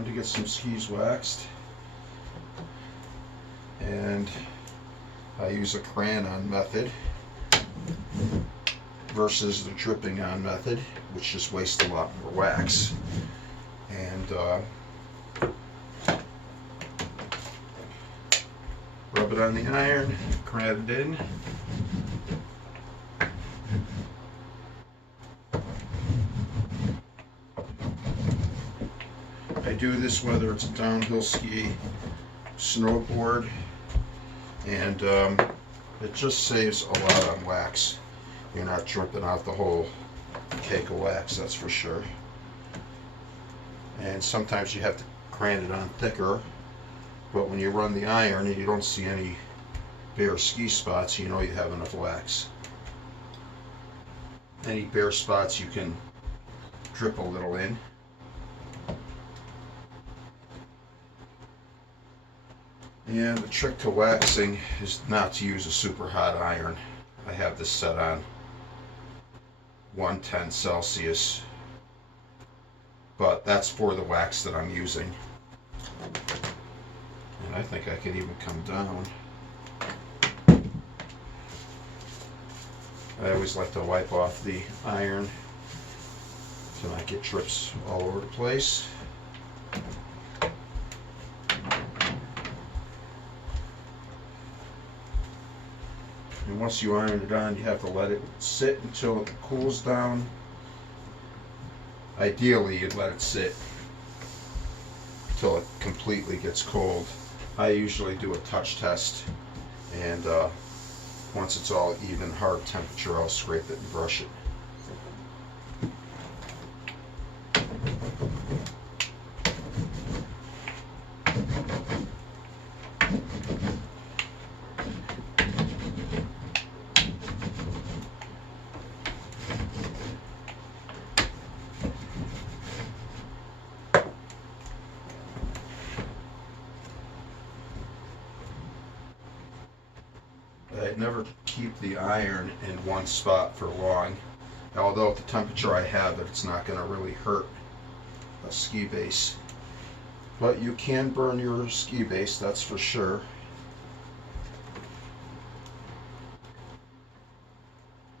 time to get some skis waxed, and I use a crayon-on method versus the dripping on method, which just wastes a lot more wax. And rub it on the iron, crayon it in. I do this whether it's a downhill ski, snowboard, and it just saves a lot on wax. You're not dripping out the whole cake of wax, that's for sure. And sometimes you have to crayon it on thicker, but when you run the iron and you don't see any bare ski spots, you know you have enough wax. Any bare spots you can drip a little in. And the trick to waxing is not to use a super hot iron. I have this set on 110 Celsius, but that's for the wax that I'm using. And I think I can even come down. I always like to wipe off the iron to not get drips all over the place. And once you iron it on, you have to let it sit until it cools down. Ideally, you'd let it sit until it completely gets cold. I usually do a touch test, and once it's all even hard temperature, I'll scrape it and brush it. I never keep the iron in one spot for long, although at the temperature I have it, it's not going to really hurt a ski base. But you can burn your ski base, that's for sure.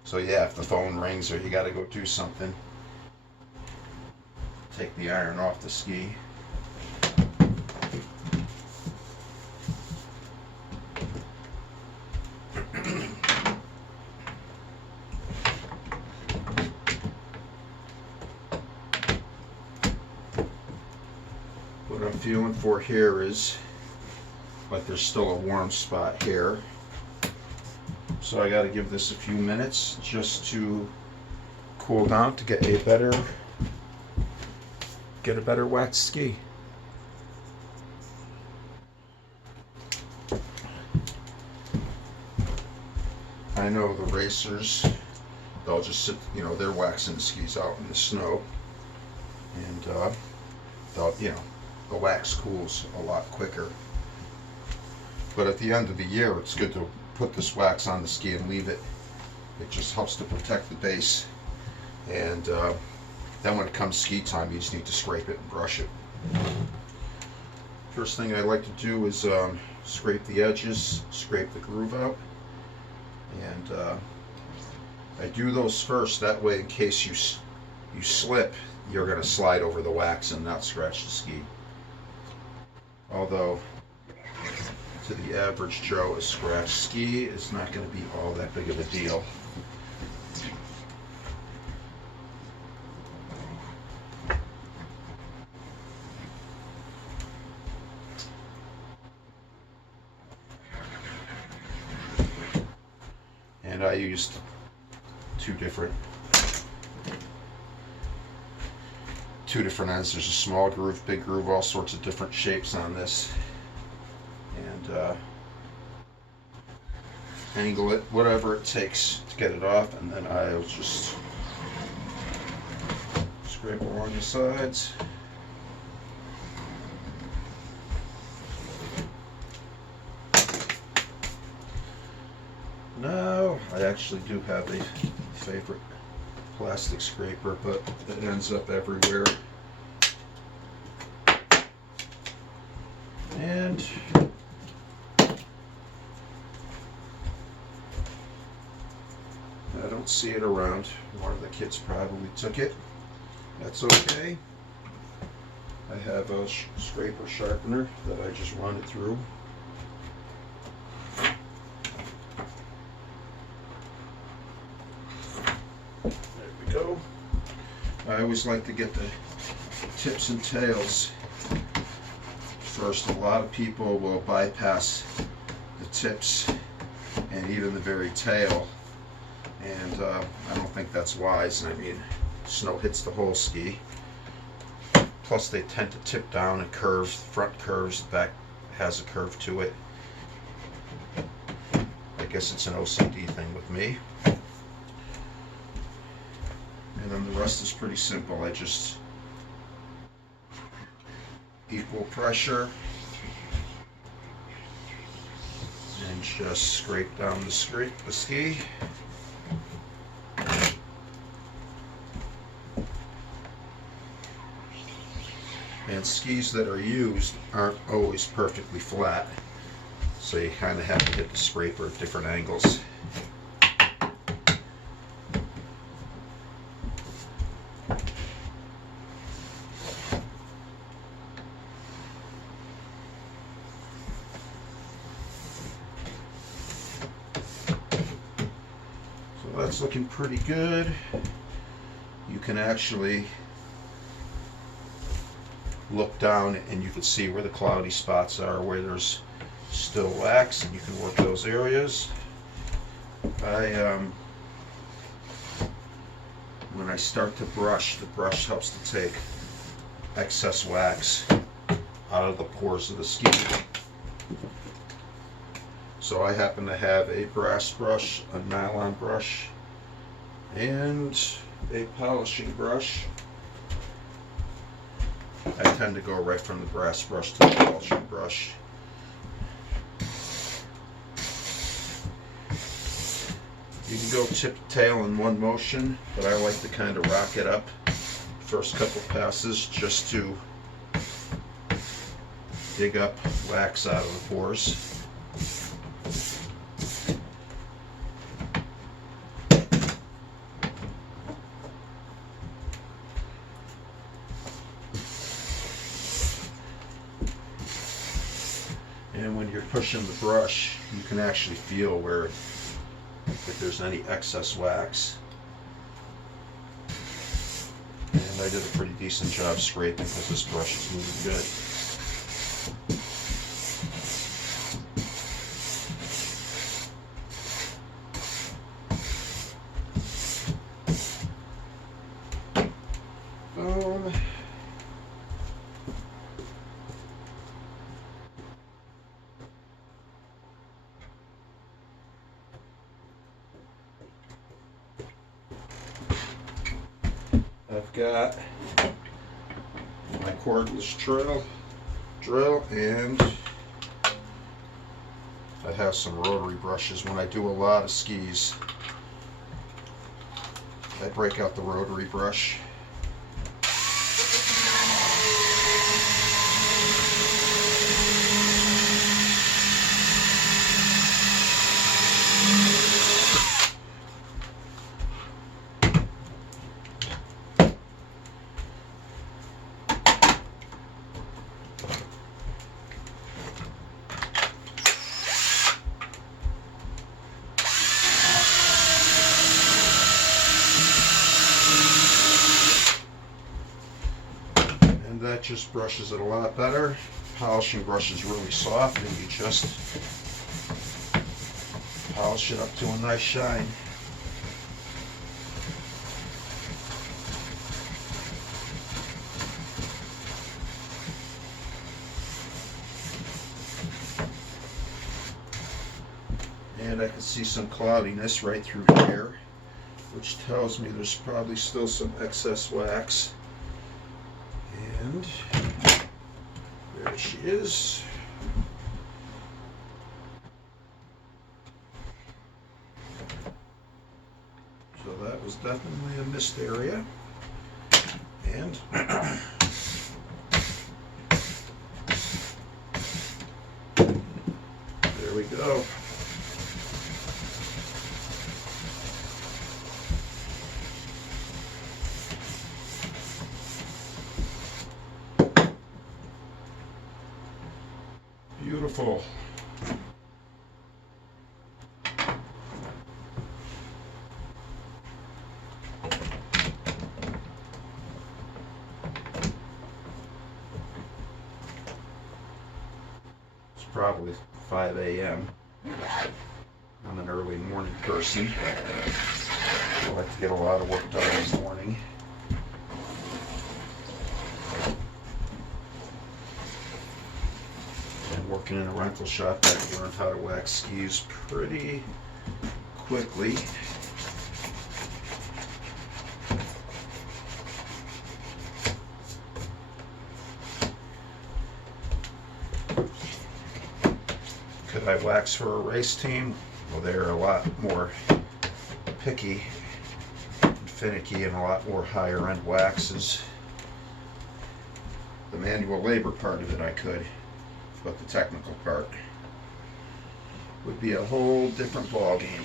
So yeah, if the phone rings or you got to go do something, take the iron off the ski. What I'm feeling for here is like there's still a warm spot here. So I got to give this a few minutes just to cool down to get a better wax ski. I know the racers, they'll just sit, you know, they're waxing the skis out in the snow, and they'll, you know, the wax cools a lot quicker. But at the end of the year, it's good to put this wax on the ski and leave it. It just helps to protect the base. And then when it comes ski time, you just need to scrape it and brush it. First thing I like to do is scrape the edges, scrape the groove out. And I do those first, that way in case you slip, you're going to slide over the wax and not scratch the ski. Although, to the average Joe, a scratched ski is not going to be all that big of a deal. And I used two different ends. There's a small groove, big groove, all sorts of different shapes on this. And angle it, whatever it takes to get it off, and then I'll just scrape along the sides. Now, I actually do have a favorite plastic scraper, but it ends up everywhere. And I don't see it around. One of the kids probably took it. That's okay. I have a scraper sharpener that I just run it through. There we go. I always like to get the tips and tails first. A lot of people will bypass the tips and even the very tail, and I don't think that's wise. I mean, snow hits the whole ski. Plus they tend to tip down and curve. The front curves, the back has a curve to it. I guess it's an OCD thing with me. And then the rest is pretty simple. I just equal pressure and just scrape down the ski. And skis that are used aren't always perfectly flat, so you kind of have to hit the scraper at different angles. So that's looking pretty good. You can actually look down and you can see where the cloudy spots are, where there's still wax, and you can work those areas. When I start to brush, the brush helps to take excess wax out of the pores of the ski. So I happen to have a brass brush, a nylon brush, and a polishing brush. I tend to go right from the brass brush to the polishing brush. You can go tip to tail in one motion, but I like to kind of rock it up first couple passes just to dig up wax out of the pores. And when you're pushing the brush, you can actually feel where, if there's any excess wax. And I did a pretty decent job scraping because this brush is moving good. I've got my cordless drill, and I have some rotary brushes. When I do a lot of skis, I break out the rotary brush. That just brushes it a lot better. Polishing brush is really soft, and you just polish it up to a nice shine. And I can see some cloudiness right through here, which tells me there's probably still some excess wax. And there she is. So that was definitely a missed area. And go. Beautiful. It's probably 5 a.m. I'm an early morning person. I like to get a lot of work done this morning. And working in a rental shop, I've learned how to wax skis pretty quickly. Could I wax for a race team? Well, they're a lot more picky and finicky and a lot more higher end waxes. The manual labor part of it I could, but the technical part would be a whole different ball game.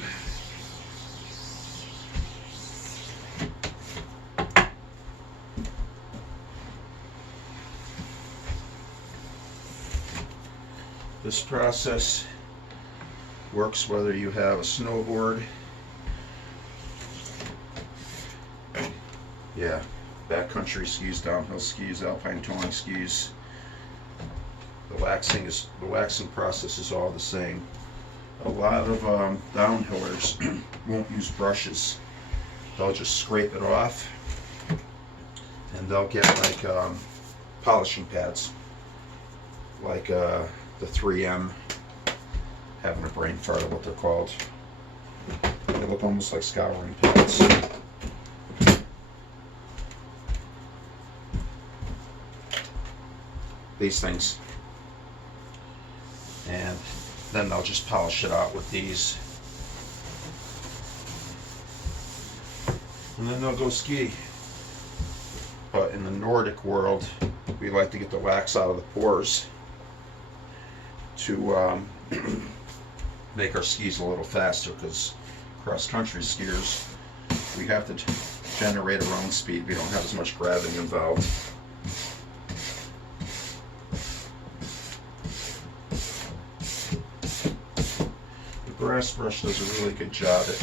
This process works whether you have a snowboard, backcountry skis, downhill skis, alpine touring skis. The waxing process is all the same. A lot of downhillers won't use brushes. They'll just scrape it off, and they'll get like polishing pads, like the 3M, having a brain fart of what they're called. They look almost like scouring pads. These things. And then they'll just polish it out with these. And then they'll go ski. But in the Nordic world, we like to get the wax out of the pores to make our skis a little faster, because cross-country skiers, we have to generate our own speed. We don't have as much gravity involved. The grass brush does a really good job at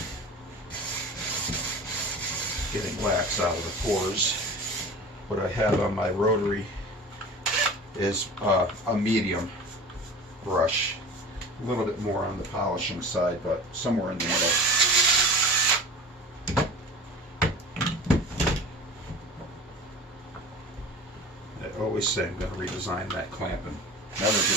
getting wax out of the pores. What I have on my rotary is a medium brush, a little bit more on the polishing side, but somewhere in the middle. I always say I'm going to redesign that clamping. Never do.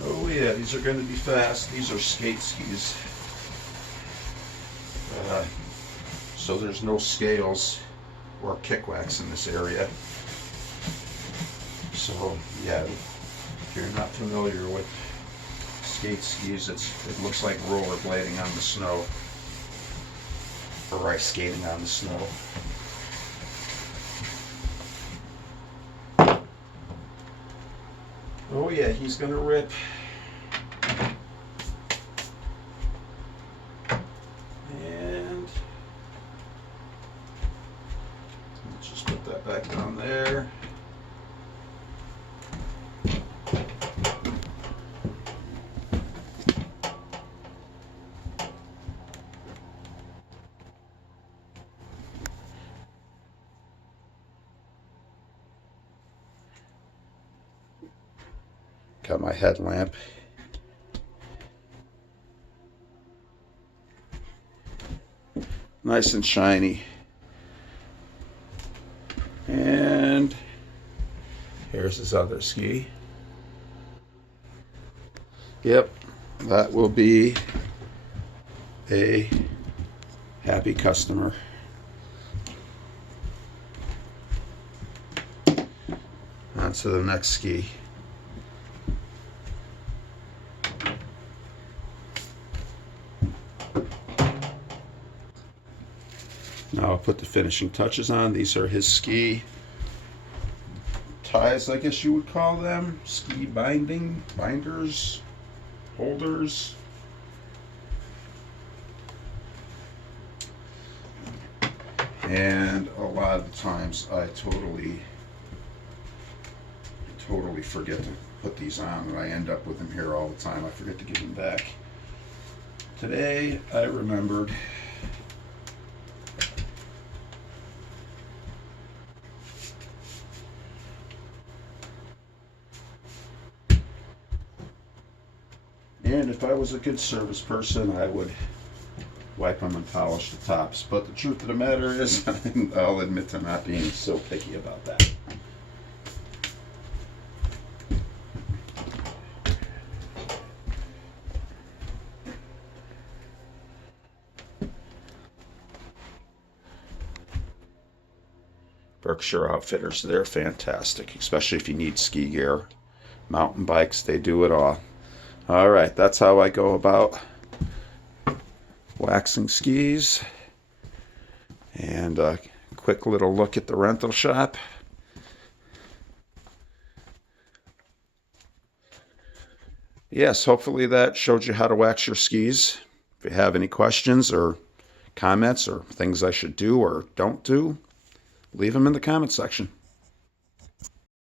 Oh yeah, these are going to be fast. These are skate skis. So there's no scales or kick wax in this area. So yeah, if you're not familiar with skate skis, it looks like rollerblading on the snow, or ice skating on the snow. Oh yeah, he's gonna rip. And let's just put that back down there. Got my headlamp. Nice and shiny. And here's his other ski. Yep, that will be a happy customer. to the next ski. Now I'll put the finishing touches on. These are his ski ties, I guess you would call them. Ski binders, holders. And a lot of the times I totally forget to put these on, and I end up with them here all the time. I forget to give them back. Today I remembered. And if I was a good service person, I would wipe them and polish the tops. But the truth of the matter is, I'll admit to not being so picky about that. Berkshire Outfitters, they're fantastic, especially if you need ski gear. Mountain bikes, they do it all. All right, that's how I go about waxing skis. And a quick little look at the rental shop. Yes, hopefully that showed you how to wax your skis. If you have any questions or comments or things I should do or don't do, leave them in the comment section.